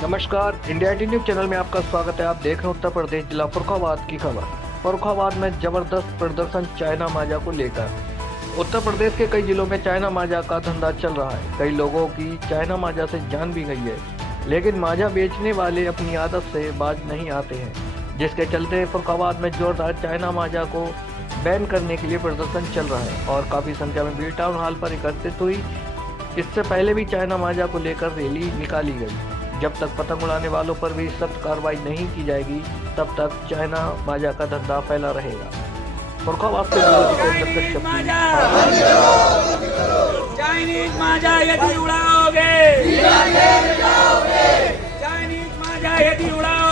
नमस्कार, India T news channel में आपका स्वागत है। आप देख रहे हैं उत्तर प्रदेश जिला फर्रुखाबाद की खबर। फर्रुखाबाद में जबरदस्त प्रदर्शन चाइना माजा को लेकर। उत्तर प्रदेश के कई जिलों में चाइना माजा का धंधा चल रहा है। कई लोगों की चाइना माजा से जान भी गई है, लेकिन माजा बेचने वाले अपनी आदत से बाज नहीं आते हैं, जिसके चलते फर्रुखाबाद में जोरदार चाइना माजा को बैन करने के लिए प्रदर्शन चल रहा है और काफ़ी संख्या में भीड़ टाउन हॉल पर एकत्रित हुई। इससे पहले भी चाइना माजा को लेकर रैली निकाली गई। जब तक पतंग उड़ाने वालों पर भी सख्त कार्रवाई नहीं की जाएगी, तब तक चाइना माजा का धंधा फैला रहेगा। फर्रुखाबाद से चाइनीज माजा यदि उड़ाओगे, चाइनीज माजा यदि उड़ाओगे।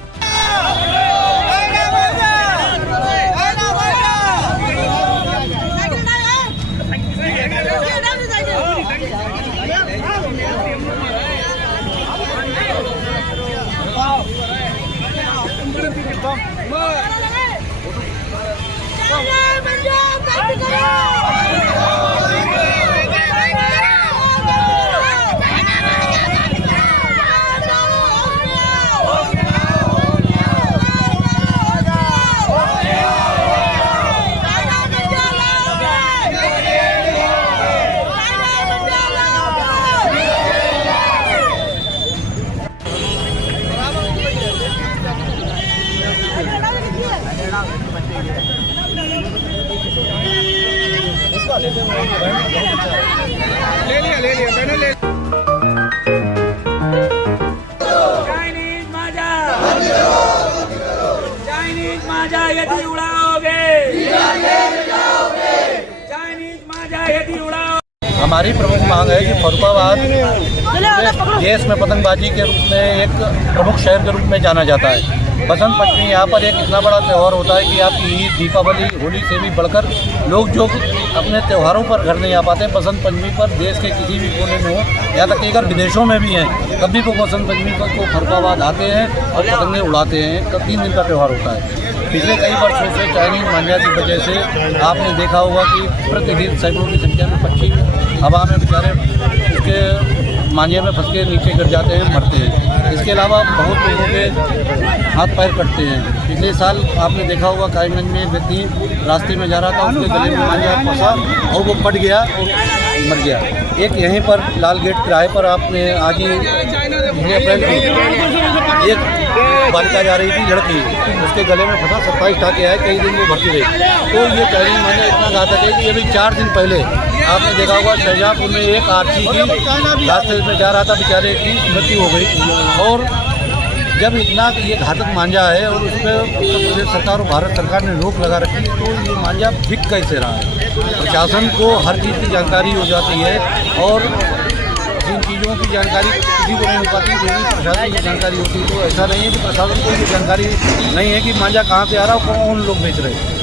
ले लिया मैंने ले। चाइनीज माजा, चाइनीज माजा यदि उड़ाओगे, चाइनीज माजा यदि उड़ाओगे। हमारी प्रमुख मांग है कि फर्रुखाबाद देश में पतंगबाजी के रूप में एक प्रमुख शहर के रूप में जाना जाता है। बसंत पंचमी यहाँ पर एक इतना बड़ा त्यौहार होता है कि आपकी ईद, दीपावली, होली से भी बढ़कर लोग जो अपने त्योहारों पर घर नहीं आ पाते, बसंत पंचमी पर देश के किसी भी कोने में हो, यहाँ तक कि अगर विदेशों में भी हैं, तब भी वो बसंत पंचमी पर को फर्रुखाबाद आते हैं और पतंगें उड़ाते हैं। तब 3 दिन का त्यौहार होता है। पिछले कई वर्षों से चाइनीज मांझा की वजह से आपने देखा होगा कि प्रतिदिन सैकड़ों की संख्या में पक्षी हवा में बेचारे उसके मांझे में फंस के नीचे गिर जाते हैं, मरते हैं। इसके अलावा बहुत लोगों के हाथ पैर कटते हैं। पिछले साल आपने देखा होगा कायमगंज में एक व्यक्ति रास्ते में जा रहा था, उसके गले में मांझा फंसा और वो फट गया और मर गया। एक यहीं पर लाल गेट किराए पर आपने आज ही अप्रैल की एक बालिका जा रही थी, लड़की, उसके गले में फंसा, 27 टाँके आए, कई दिन वो भर्ती रही। तो ये चाइनीज मांझा इतना घातक है कि अभी 4 दिन पहले आपने देखा होगा शाहजहाँपुर में एक आरसी की रास्ते में जा रहा था, बेचारे की मृत्यु हो गई। और जब इतना ये घातक मांझा है और उस पर उत्तर प्रदेश सरकार और भारत सरकार ने रोक लगा रखी है, तो ये मांझा बिक कैसे रहा है? प्रशासन को हर चीज़ की जानकारी हो जाती है और जिन चीज़ों की जानकारी किसी को नहीं हो पाती, जो भी प्रशासन की जानकारी होती है। तो ऐसा नहीं है कि प्रशासन को ये जानकारी नहीं है कि मांझा कहाँ से आ रहा है और कौन लोग बेच रहे हैं।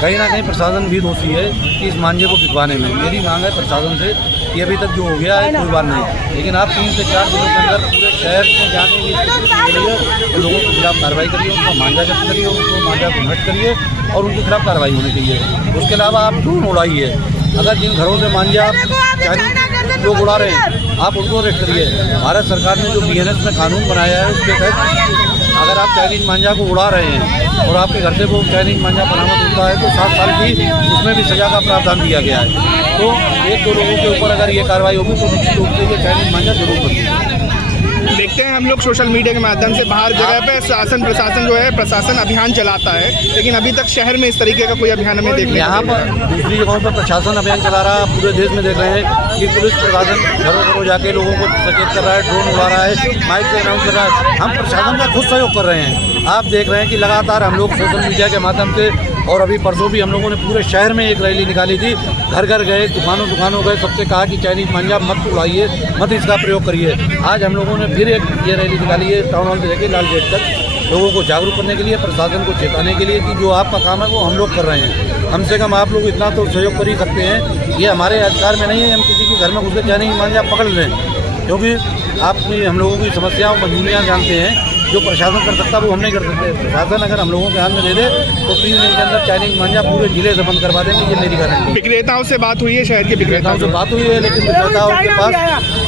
कहीं ना कहीं प्रशासन भी दोषी है कि इस मांझे को बिकवाने में। मेरी मांग है प्रशासन से कि अभी तक जो हो गया है कोई बात नहीं, लेकिन आप 3 से 4 दिनों के अंदर पूरे शहर में जाने की स्थिति हो रही है, तो लोगों के खिलाफ कार्रवाई करिए, उनका मांझा जब्त करिए, उनको मांझा को नष्ट करिए और उनके खिलाफ कार्रवाई होनी चाहिए। उसके अलावा आप ड्रोन उड़ाइए। अगर जिन घरों से मांझा लोग उड़ा रहे हैं, आप उनको अरेस्ट करिए। भारत सरकार ने जो BNS में कानून बनाया है, उसके तहत अगर आप चाइनीज मांझा को उड़ा रहे हैं और आपके घर से वो चाइनीज मांझा बरामद होता है, तो 7 साल की उसमें भी सज़ा का प्रावधान दिया गया है। तो 1-2 लोगों के ऊपर अगर ये कार्रवाई होगी तो निश्चित रूप से ये चाइनीज मांझा जरूर बनेगी। देखते हैं हम लोग सोशल मीडिया के माध्यम से बाहर जगह पे शासन प्रशासन जो है प्रशासन अभियान चलाता है, लेकिन अभी तक शहर में इस तरीके का कोई अभियान हमें देखने यहाँ पर दूसरी जगहों पर प्रशासन अभियान चला रहा है। पूरे देश में देख रहे हैं कि पुलिस प्रशासन घरों घरों जाके लोगों को सचेत कर रहा है, ड्रोन उड़ा रहा है, माइक से अनाउंस कर रहा है। हम प्रशासन का खुद सहयोग कर रहे हैं। आप देख रहे हैं कि लगातार हम लोग सोशल मीडिया के माध्यम से, और अभी परसों भी हम लोगों ने पूरे शहर में एक रैली निकाली थी। घर घर गए, दुकानों गए, सबसे कहा कि चाइनीज मांझा मत उड़ाइए, मत इसका प्रयोग करिए। आज हम लोगों ने फिर एक ये रैली निकाली है टाउन हॉल से लेकर लाल गेट तक, लोगों को जागरूक करने के लिए, प्रशासन को चेताने के लिए कि जो आपका काम है वो हम लोग कर रहे हैं। कम से कम आप लोग इतना तो सहयोग कर ही सकते हैं। ये हमारे अधिकार में नहीं है हम किसी के घर में घुस के चाइनीज मांझा पकड़ लें, क्योंकि आप हम लोगों की समस्याओं मजबूरियाँ जानते हैं। जो प्रशासन कर सकता है वो हम नहीं कर सकते। प्रशासन अगर हम लोगों के हाथ में दे दे तो 3 दिन के अंदर चाइनीज मांझा पूरे जिले से बंद करवा देंगे, ये मेरी गारंटी। विक्रेताओं से बात हुई है, शहर के विक्रेताओं से बात हुई है, लेकिन विक्रेताओं के पास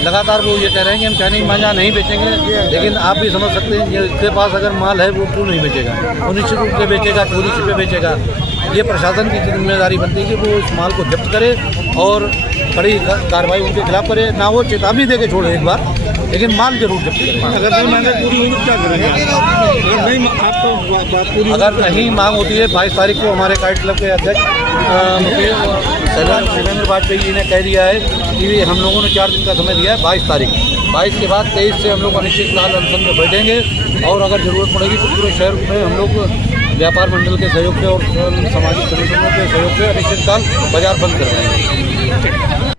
लगातार वो ये कह रहे हैं कि हम चाइनीज मांझा नहीं बेचेंगे। लेकिन आप भी समझ सकते हैं जिसके पास अगर माल है वो क्यों नहीं बेचेगा, वो निश्चित रूप से बेचेगा, चोरी छिपे बेचेगा। ये प्रशासन की जिम्मेदारी बनती है कि वो इस माल को जब्त करे और कड़ी कार्रवाई उनके खिलाफ करे। ना वो चेतावनी दे के छोड़े एक बार, लेकिन माल जरूर जब्त करे। अगर नहीं मांगे पूरी हुई तो क्या करेंगे? अगर नहीं मांग होती है 22 तारीख को हमारे काइट क्लब के अध्यक्ष शैलेंद्र वाजपेयी जी ने कह दिया है कि हम लोगों ने 4 दिन का समय दिया है, 22 तारीख। 22 के बाद 23 से हम लोग अनिश्चितकाल अनशन में बैठेंगे और अगर ज़रूरत पड़ेगी तो पूरे शहर में हम लोग व्यापार मंडल के सहयोग से और सामाजिक संगठनों के सहयोग से अनिश्चितकाल बाजार बंद करवाएंगे।